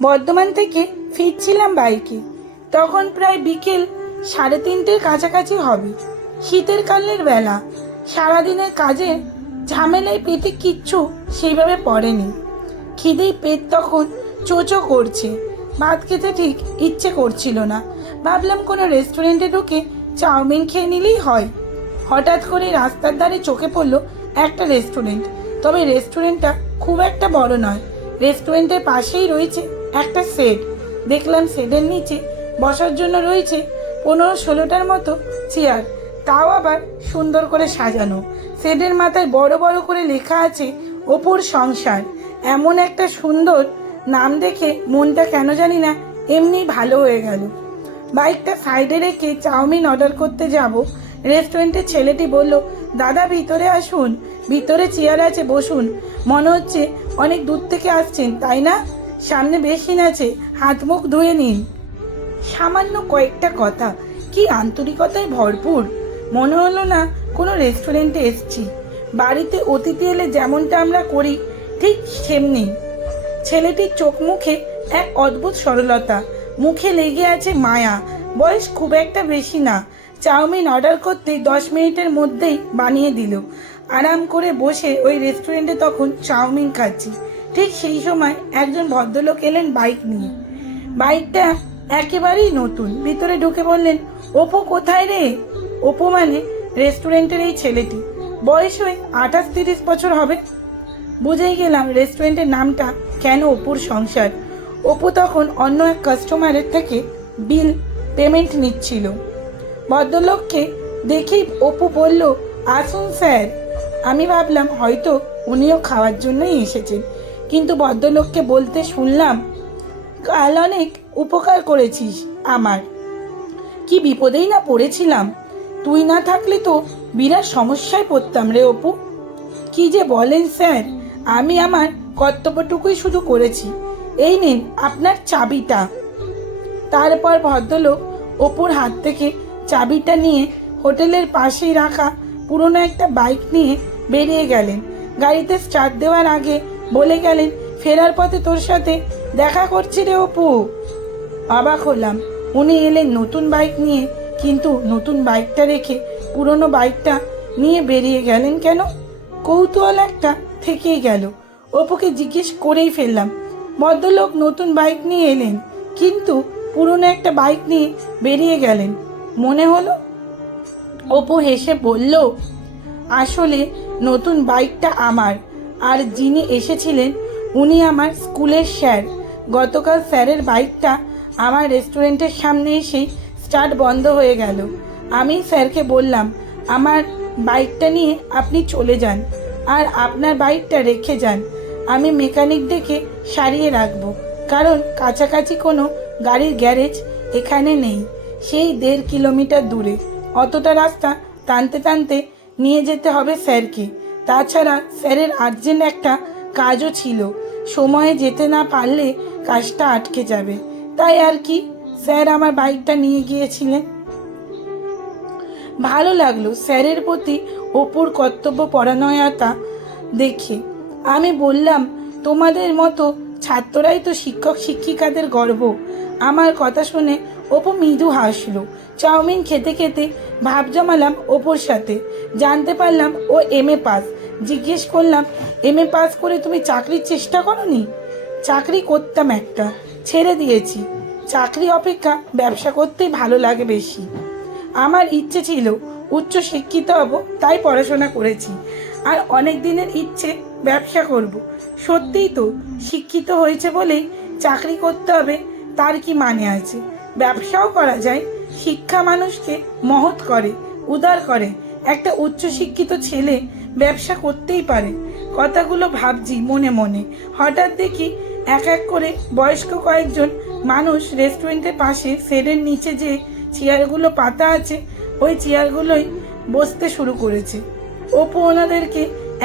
বর্ধমান থেকে ফিরছিলাম বাইকে। তখন প্রায় বিকেল 3:30-র কাছাকাছি হবে। শীতের কালের বেলা। সারাদিনের কাজে ঝামেলায় পেটে কিচ্ছু সেইভাবে পড়েনি। খিদেই পেট তখন চোচো করছে। ভাত খেতে ঠিক ইচ্ছে করছিল না। ভাবলাম কোনো রেস্টুরেন্টে ঢুকে চাউমিন খেয়ে নিলেই হয়। হঠাৎ করে রাস্তার ধারে চোখে পড়লো একটা রেস্টুরেন্ট। তবে রেস্টুরেন্টটা খুব একটা বড় নয়। রেস্টুরেন্টের পাশেই রয়েছে একটা শেড। দেখলাম শেডের নিচে বসার জন্য রয়েছে 15-16টার মতো চেয়ার, তাও আবার সুন্দর করে সাজানো। শেডের মাথায় বড় বড় করে লেখা আছে অপুর সংসার। এমন একটা সুন্দর নাম দেখে মনটা কেন জানি না এমনি ভালো হয়ে গেল। বাইকটা সাইডে রেখে চাউমিন অর্ডার করতে যাব। রেস্টুরেন্টের ছেলেটি বলল, দাদা ভিতরে আসুন, ভিতরে চেয়ার আছে, বসুন। মনে হচ্ছে অনেক দূর থেকে আসছেন, তাই না? সামনে বেসিন আছে, হাত মুখ ধুয়ে নিন। সামান্য কয়েকটা কথা কি আন্তরিকতায় ভরপুর। মনে হলো না কোনো রেস্টুরেন্টে এসেছি। বাড়িতে অতিথি এলে যেমনটা আমরা করি ঠিক সেমনি। ছেলেটির চোখ মুখে এক অদ্ভুত সরলতা, মুখে লেগে আছে মায়া। বয়স খুব একটা বেশি না। চাউমিন অর্ডার করতে 10 মিনিটের মধ্যেই বানিয়ে দিল। আরাম করে বসে ওই রেস্টুরেন্টে তখন চাউমিন খাচ্ছি। ঠিক সেই সময় একজন ভদ্রলোক এলেন বাইক নিয়ে। বাইকটা একেবারেই নতুন। ভিতরে ঢুকে বললেন, অপু কোথায় রে? অপু মানে রেস্টুরেন্টের এই ছেলেটি। বয়স ওই 28-30 বছর হবে। বুঝেই গেলাম রেস্টুরেন্টের নামটা কেন অপুর সংসার। অপু তখন অন্য এক কাস্টমারের থেকে বিল পেমেন্ট নিচ্ছিল। ভদ্রলোককে দেখেই অপু বলল, আসুন স্যার। আমি ভাবলাম হয়তো উনিও খাওয়ার জন্যই এসেছেন, কিন্তু ভদ্রলোককে বলতে শুনলাম, কাল অনেক উপকার করেছিস আমার। কি বিপদেই না পড়েছিলাম। তুই না থাকলে তো বিরাট সমস্যায় পড়তাম রে অপু। কি যে বলেন স্যার, আমি আমার কর্তব্যটুকুই শুধু করেছি। এই নিন আপনার চাবিটা। তারপর ভদ্রলোক অপুর হাত থেকে চাবিটা নিয়ে হোটেলের পাশেই রাখা পুরনো একটা বাইক নিয়ে বেরিয়ে গেলেন। গাড়িতে স্টার্ট দেওয়ার আগে বলে গেলেন, ফেরার পথে তোর সাথে দেখা করছি রে অপু। অবাক হলাম। উনি এলেন নতুন বাইক নিয়ে, কিন্তু নতুন বাইকটা রেখে পুরনো বাইকটা নিয়ে বেরিয়ে গেলেন কেন? কৌতূহল একটা থেকেই গেল। অপুকে জিজ্ঞেস করেই ফেললাম, ভদ্রলোক নতুন বাইক নিয়ে এলেন, কিন্তু পুরনো একটা বাইক নিয়ে বেরিয়ে গেলেন মনে হলো। অপু হেসে বলল, আসলে নতুন বাইকটা আমার, আর যিনি এসেছিলেন উনি আমার স্কুলের স্যার। গতকাল স্যারের বাইকটা আমার রেস্টুরেন্টের সামনে এসেই স্টার্ট বন্ধ হয়ে গেল। আমি স্যারকে বললাম, আমার বাইকটা নিয়ে আপনি চলে যান, আর আপনার বাইকটা রেখে যান। আমি মেকানিক ডেকে সারিয়ে রাখবো, কারণ কাছাকাছি কোনো গাড়ির গ্যারেজ এখানে নেই। সেই 1.5 কিলোমিটার দূরে। অতটা রাস্তা টানতে টানতে নিয়ে যেতে হবে স্যারকে। তাছাড়া স্যারের আর্জেন্ট একটা কাজও ছিল। সময়ে যেতে না পারলে কাজটা আটকে যাবে। তাই আর কি, স্যার আমার বাইকটা নিয়ে গিয়েছিলেন। ভালো লাগলো স্যারের প্রতি অপুর কর্তব্য পরায়ণতা দেখে। আমি বললাম, তোমাদের মতো ছাত্ররাই তো শিক্ষক শিক্ষিকাদের গর্ব। আমার কথা শুনে অপু মৃদু হাসলো। চাউমিন খেতে খেতে ভাব জমালাম অপুর সাথে। জানতে পারলাম ও MA পাস। জিজ্ঞেস করলাম, MA পাস করে তুমি চাকরির চেষ্টা করোনি? চাকরি করতাম একটা, ছেড়ে দিয়েছি। চাকরি অপেক্ষা ব্যবসা করতেই ভালো লাগে বেশি। আমার ইচ্ছে ছিল উচ্চ শিক্ষিত হব, তাই পড়াশোনা করেছি। আর অনেক দিনের ইচ্ছে ব্যবসা করব। সত্যিই তো, শিক্ষিত হয়েছে বলেই চাকরি করতে হবে তার কি মানে আছে? ব্যবসাও করা যায়। শিক্ষা মানুষকে মহৎ করে, উদার করে। একটা উচ্চশিক্ষিত ছেলে ব্যবসা করতেই পারে। কথাগুলো ভাবছি মনে মনে। হঠাৎ দেখি এক এক করে বয়স্ক কয়েকজন মানুষ রেস্টুরেন্টের পাশে শেডের নিচে যে চেয়ারগুলো পাতা আছে ওই চেয়ারগুলোই বসতে শুরু করেছে। অপু ওনাদেরকে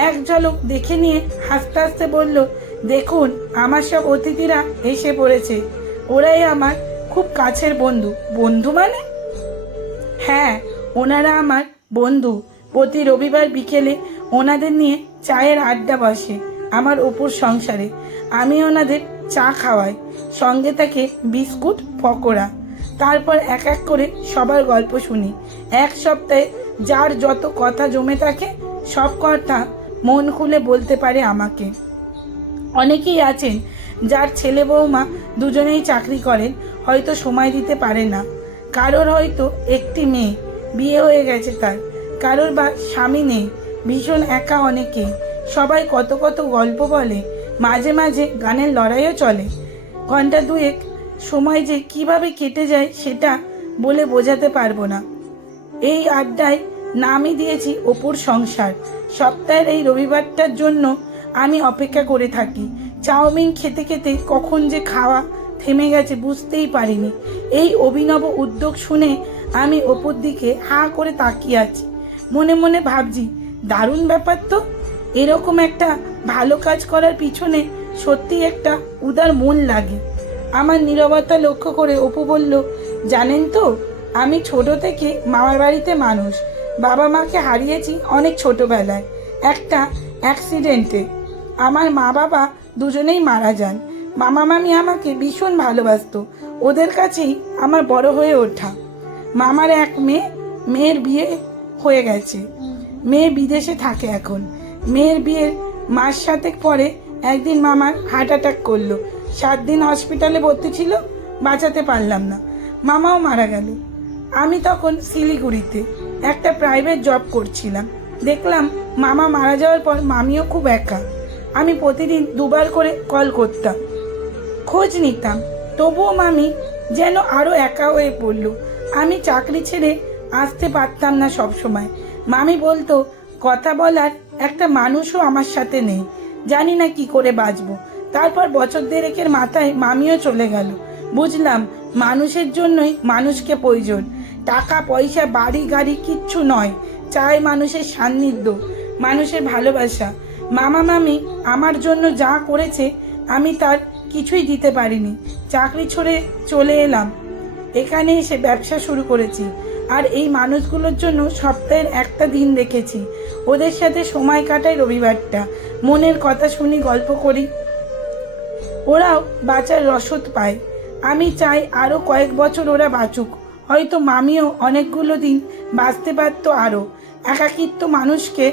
এক ঝলক দেখে নিয়ে হাসতে হাসতে বলল, দেখুন আমার সব অতিথিরা এসে পড়েছে। ওরাই আমার খুব কাছের বন্ধু। বন্ধু মানে? হ্যাঁ, ওনারা আমার বন্ধু। প্রতি রবিবার বিকেলে ওনাদের নিয়ে চায়ের আড্ডা বসে আমার অপুর সংসারে। আমি ওনাদের চা খাওয়ায়, সঙ্গে থাকে বিস্কুট পকোড়া। তারপর এক এক করে সবার গল্প শুনি। এক সপ্তাহে যার যত কথা জমে থাকে সব কথা মন খুলে বলতে পারে আমাকে। অনেকেই আছেন যার ছেলে বৌমা দুজনেই চাকরি করেন, হয়তো সময় দিতে পারে না। কারোর হয়তো একটি মেয়ে, বিয়ে হয়ে গেছে তার, কারোর বা স্বামী নেই, ভীষণ একা অনেকে। সবাই কত কত গল্প বলে, মাঝে মাঝে গানের লড়াইও চলে। ঘন্টা দুয়েক সময় যে কিভাবে কেটে যায় সেটা বলে বোঝাতে পারবো না। এই আড্ডায় নামই দিয়েছি অপুর সংসার। সপ্তাহের এই রবিবারটার জন্য আমি অপেক্ষা করে থাকি। চাউমিন খেতে খেতে কখন যে খাওয়া থেমে গেছে বুঝতেই পারিনি। এই অভিনব উদ্যোগ শুনে আমি অপুর দিকে হাঁ করে তাকিয়ে আছি। মনে মনে ভাবছি, দারুণ ব্যাপার তো। এরকম একটা ভালো কাজ করার পিছনে সত্যি একটা উদার মন লাগে। আমার নীরবতা লক্ষ্য করে অপু বলল, জানেন তো, আমি ছোট থেকে মামার বাড়িতে মানুষ। বাবা মাকে হারিয়েছি অনেক ছোটবেলায় একটা অ্যাক্সিডেন্টে। আমার মা বাবা দুজনেই মারা যান। মামা মামি আমাকে ভীষণ ভালোবাসতো, ওদের কাছেই আমার বড় হয়ে ওঠা। মামার এক মেয়ের বিয়ে হয়ে গেছে, মেয়ে বিদেশে থাকে এখন। মেয়ের বিয়ের মাস সাতেক পরে একদিন মামার হার্ট অ্যাটাক করলো। 7 দিন হসপিটালে ভর্তি ছিল, বাঁচাতে পারলাম না, মামাও মারা গেল। আমি তখন শিলিগুড়িতে একটা প্রাইভেট জব করছিলাম। দেখলাম মামা মারা যাওয়ার পর মামিও খুব একা। আমি প্রতিদিন 2বার করে কল করতাম, খোঁজ নিতাম, তবুও মামি যেন আরও একা হয়ে পড়ল। আমি চাকরি ছেড়ে আসতে পারতাম না সব সময়। মামি বলতো, কথা বলার একটা মানুষও আমার সাথে নেই, জানি না কি করে বাঁচবো। তারপর বছর দেড়েকের মাথায় মামিও চলে গেল। বুঝলাম মানুষের জন্যই মানুষকে প্রয়োজন। টাকা পয়সা বাড়ি গাড়ি কিচ্ছু নয়, চাই মানুষের সান্নিধ্য, মানুষের ভালোবাসা। মামা মামি আমার জন্য যা করেছে আমি তার কিছুই দিতে পারিনি। চাকরি ছেড়ে চলে এলাম, এখানে এসে ব্যবসা শুরু করেছি। আর এই মানুষগুলোর জন্য সপ্তাহের একটা দিন রেখেছি। ওদের সাথে সময় কাটাই রবিবারটা, মনের কথা শুনি, গল্প করি, ওরাও বাঁচার রসদ পায়। আমি চাই আরও কয়েক বছর ওরা বাঁচুক, হয়তো মামিও অনেকগুলো দিন বাঁচতে পারতো আরও। একাকিত্ব মানুষকে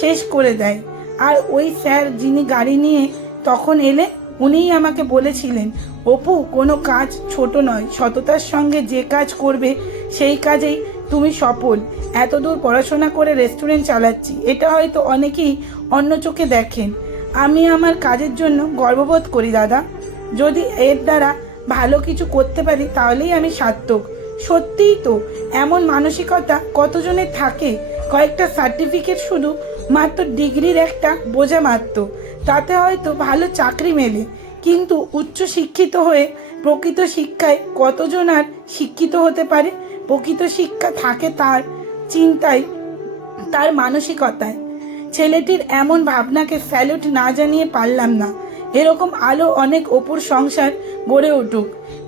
শেষ করে দেয়। আর ওই স্যার যিনি গাড়ি নিয়ে তখন এলে, উনিই আমাকে বলেছিলেন, অপু, কোনো কাজ ছোট নয়, সততার সঙ্গে যে কাজ করবে সেই কাজেই তুমি সফল। এতদূর পড়াশোনা করে রেস্টুরেন্ট চালাচ্ছি, এটা হয়তো অনেকেই অন্য চোখে দেখেন। আমি আমার কাজের জন্য গর্ববোধ করি দাদা। যদি এর দ্বারা ভালো কিছু করতে পারি তাহলেই আমি সার্থক। সত্যিই তো, এমন মানসিকতা কতজনের থাকে। কয়েকটা সার্টিফিকেট শুধু মাত্র ডিগ্রির একটা বোঝা মাত্র, তাতে হয়তো ভালো চাকরি মেলে, কিন্তু উচ্চ শিক্ষিত হয়ে প্রকৃত শিক্ষায় কতজন আর শিক্ষিত হতে পারে? প্রকৃত শিক্ষা থাকে তার চিন্তায়, তার মানসিকতায়। ছেলেটির এমন ভাবনাকে স্যালুট না জানিয়ে পারলাম না। এরকম আলো অনেক অপুর সংসার গড়ে উঠুক,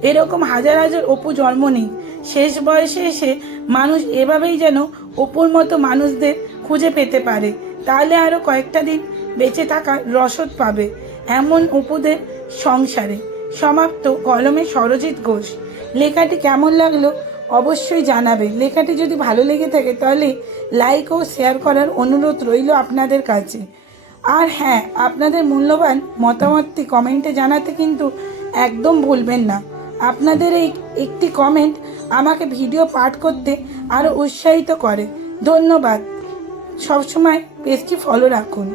এরকম হাজার হাজার অপু জন্ম নিক। শেষ বয়সে এসে মানুষ এভাবেই যেন অপুর মতো মানুষদের খুঁজে পেতে পারে, তাহলে আরও কয়েকটা দিন বেঁচে থাকার রসদ পাবে এমন অপুদের সংসারে। সমাপ্ত। কলমে সরজিৎ ঘোষ। লেখাটি কেমন লাগলো অবশ্যই জানাবে। লেখাটি যদি ভালো লেগে থাকে তাহলে লাইক ও শেয়ার করার অনুরোধ রইল আপনাদের কাছে। আর হ্যাঁ, আপনাদের মূল্যবান মতামতটি কমেন্টে জানাতে কিন্তু একদম ভুলবেন না। আপনাদের এই একটি কমেন্ট আমাকে ভিডিও পাঠ করতে আরও উৎসাহিত করে। ধন্যবাদ। সবসময় পেজটি ফলো রাখুন।